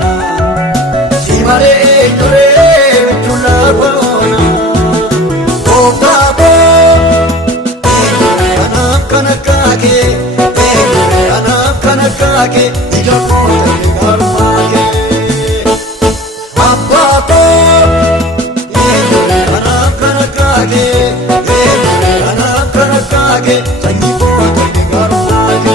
kana simare ejure chula bona okabo anam kanakake ijako garumage abba anam kanakake sanyi garumage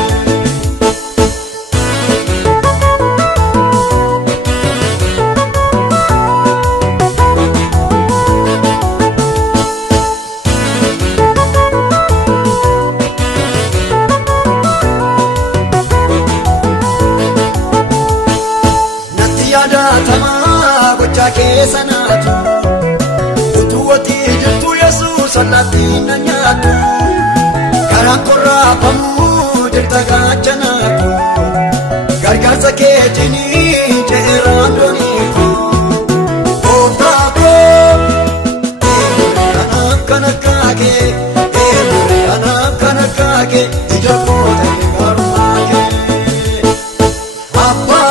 tama gocha kesanatu utuwati jirtu yesus allati nanyatu karakorra pamu jirta gachanatu gargarsa ketini jerandoni ko otako anam kanakake ijako garumage abba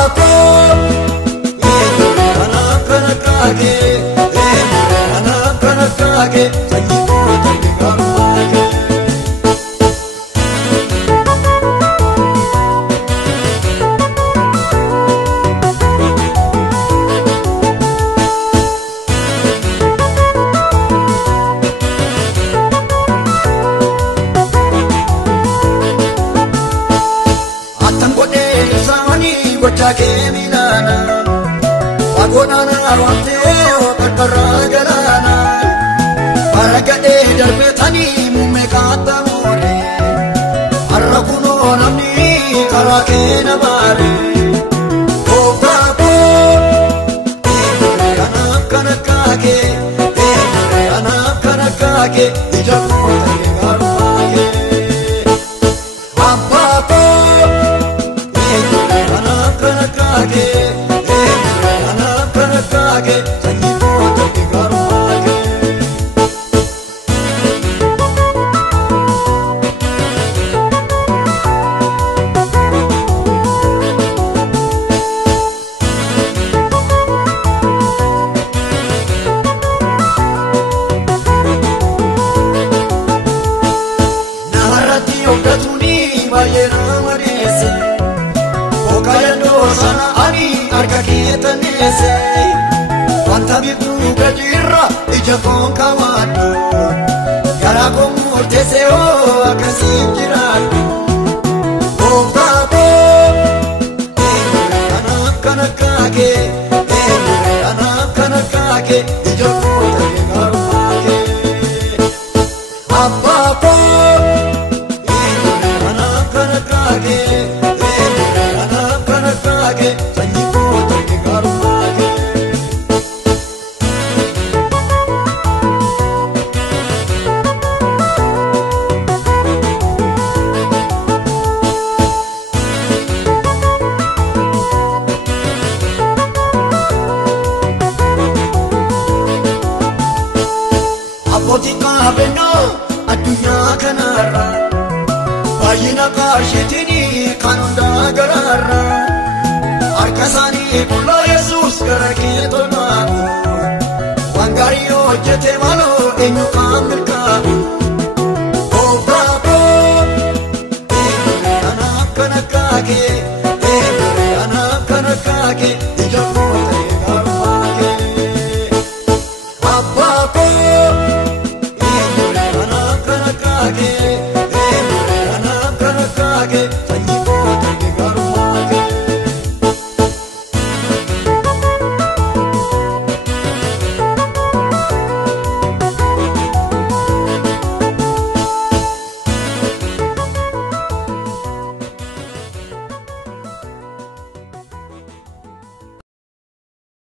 sanyi garumage atan gode samani gocha ke milana agonana wante karragalana baragade darbetani mume katamore arrakuno namni karake namare okabo anam kanakake ijako garumage abba anam kanakake sanyi garumage narati ogatuni bayera manese okayando sana ani arkaketanese wanta bitu gajira ijako kawadu yarako murteseo akasinjiratu okabo anam kanakake ijako garumage abba anam kanakake sanyi garumage Apotika beno adunya kanara bayina kashitini kanunda garara arkasani kulla yesus garaketo nabu wangari ojete malo enyu kamilka